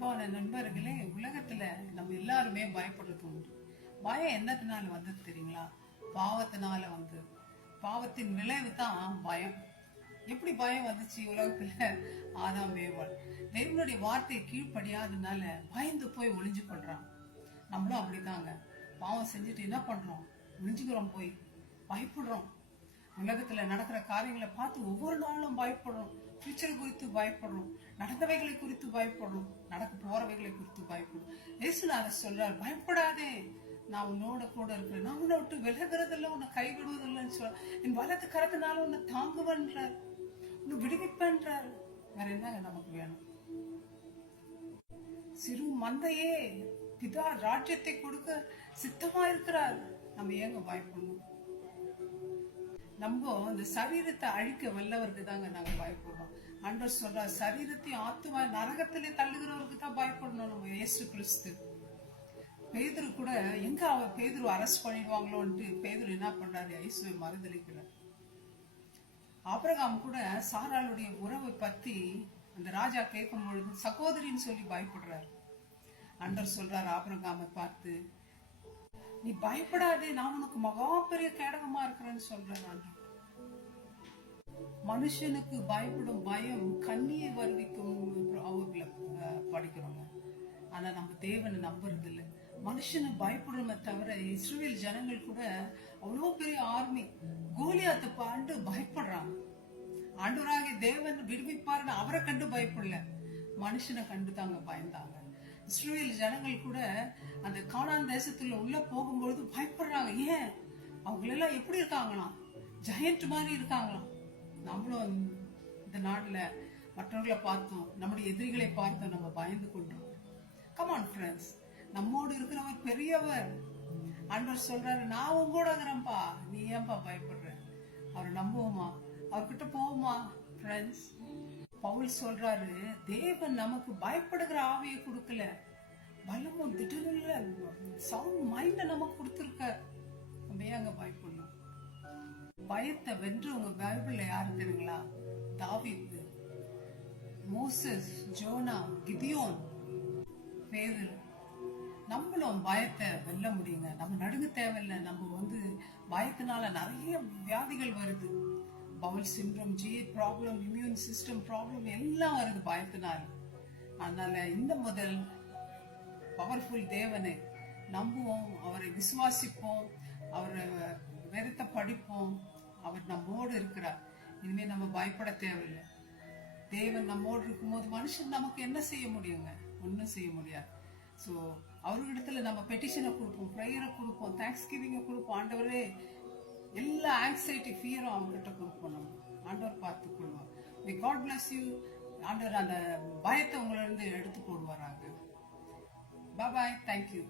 அன்பான நண்பர்களே, உலகத்துல நம்ம எல்லாருமே பயப்படுறது உண்டு. பயம் என்னத்தினால வந்தது தெரியுங்களா? பாவத்தினால வந்தது. பாவத்தின் விளைவு தான் பயம். எப்படி பயம் வந்துச்சு உலகத்துல? ஆதாம் ஏவாள் தேவனுடைய வார்த்தையை கீழ்ப்படியாதனால பயந்து போய் ஒளிஞ்சு கொள்றான். நம்மளும் அப்படித்தாங்க. பாவம் செஞ்சுட்டு என்ன பண்றோம்? ஒளிஞ்சுக்கிறோம், போய் பயப்படுறோம். உலகத்துல நடக்கிற காரியங்களை பார்த்து ஒவ்வொரு நாளும் பயப்படுறோம். ஃபியூச்சர் குறித்து பயப்படுறோம், நடந்தவைகளை குறித்து பயப்படுறோம், நடக்க போறவைகளை குறித்து பயப்படுறோம். இயேசுநாதர் சொல்றார், பயப்படாதே, நான் உன்னோட கூட இருக்கிறேன், நான் உன்னை விட்டு விலகிறதில்ல, உன்னை கைவிடுவதில்லைன்னு சொல்ற, என் வலது கரத்தினால உன்னை தாங்குவன்றார், உன்னை விடுவிப்பன்றார். வேற என்ன நமக்கு வேணும்? சிறு மந்தையே பிதா ராஜ்யத்தை கொடுக்க சித்தமா இருக்கிறார். நம்ம ஏங்க பயப்படணும்? நம்ம அந்த சரீரத்தை அழிக்க வல்லவருக்கு தாங்க நாங்க பயப்படுறோம். ஆண்டவர் சொல்ற, சரீரத்தையும் ஆத்துமா நரகத்திலே தள்ளுகிறவருக்கு தான் பயப்படணும் நம்ம. இயேசு கிறிஸ்து பேதுரு கூட எங்க பேதுரு அரெஸ்ட் பண்ணிடுவாங்களோன்ட்டு பேதுரு என்ன பண்றாரு? இயேசுவை மறுதளிக்கிறார். ஆபிரகாம் கூட சாராளுடைய உறவை பத்தி அந்த ராஜா கேட்கும் பொழுது சகோதரின்னு சொல்லி பயப்படுறாரு. ஆண்டவர் சொல்றாரு ஆபிரகாமை பார்த்து, நீ பயப்படாதே, நான் உனக்கு மகா பெரிய கேடகமா இருக்கிறேன்னு சொல்றேன். மனுஷனுக்கு பயப்படும் பயம் கண்ணீர் வருவிக்கும் அவர்களை படிக்கிறோங்க. ஆனா நம்ம தேவனை நம்புறது இல்லை. மனுஷனை பயப்படுறோமே தவிர, இஸ்ரவேல் ஜனங்கள் கூட அவ்வளவு பெரிய ஆர்மி கோலியாத்தை பாண்டு பயப்படுறாங்க. ஆண்டவராகிய தேவன் விடுவிப்பாருன்னு அவரை கண்டு பயப்படல, மனுஷனை கண்டு தாங்க பயந்தாங்க. இஸ்ரவேல் ஜனங்கள் கூட அந்த கானான் தேசத்துல உள்ள போகும்பொழுது பயப்படுறாங்க. ஏன்? அவங்களெல்லாம் எப்படி இருக்காங்களாம்? ஜெயண்ட் மாதிரி இருக்காங்களாம். நம்மளும் இந்த நாட்டுல மற்றவர்களை பார்த்தோம், நம்முடைய எதிரிகளை பார்த்தோம், நம்ம பயந்து கொண்டோம். கமான் ஃப்ரெண்ட்ஸ், நம்மோடு இருக்கிறவர் பெரியவர். ஆண்டவர் சொல்றாரு, நான் உங்களோட இருக்கிறேன்ப்பா, நீ ஏன்பா பயப்படுற? அவரை நம்புவோமா? அவர்கிட்ட போவோமா? ஃப்ரெண்ட்ஸ், பவுல் சொல்றாரு, தேவன் நமக்கு பயப்படுகிற ஆவியை கொடுக்கல, பலமும் திடனுள்ள சவுண்ட் மைண்ட நமக்கு கொடுத்திருக்க. நம்ம ஏங்க பயப்படணும்? பயத்தை வென்று உங்க பைபிள்ல யாரு தெரியுங்களா? தாவீது, மோசஸ், ஜோனா, கிதியோன், பேதுரு. நம்மளும் பயத்தை வெல்ல முடியுங்க. நம்ம நடுங்க தேவையில்லை. நம்ம பயத்தினால நிறைய வியாதிகள் வருது. Bowel syndrome, GA problem, immune system problem எல்லாம் வருது பயத்தினால. அதனால இந்த முதல் பவர்ஃபுல் தேவனை நம்புவோம், அவரை விசுவாசிப்போம், அவரை வேதத்தை படிப்போம். அவர் நம்மோடு இருக்கிறார். இனிமே நம்ம பயப்பட தேவையில்லை. தேவன் நம்மோடு இருக்கும்போது மனுஷன் நமக்கு என்ன செய்ய முடியுங்க? ஒன்னும் செய்ய முடியாது. ஸோ அவர்களிடத்துல நம்ம பெட்டிஷனை கொடுப்போம், ப்ரேயரை கொடுப்போம், தேங்க்ஸ் கிவிங்கை கொடுப்போம். ஆண்டவரே, எல்லா ஆங்ஸைட்டி ஃபியரும் அவங்ககிட்ட கொடுப்போம். நம்ம ஆண்டவர் பார்த்து கொள்வோம். May God bless you. ஆண்டவர் அந்த பயத்தை உங்களிருந்து எடுத்து போடுவாராங்க. பாய், தேங்க்யூ.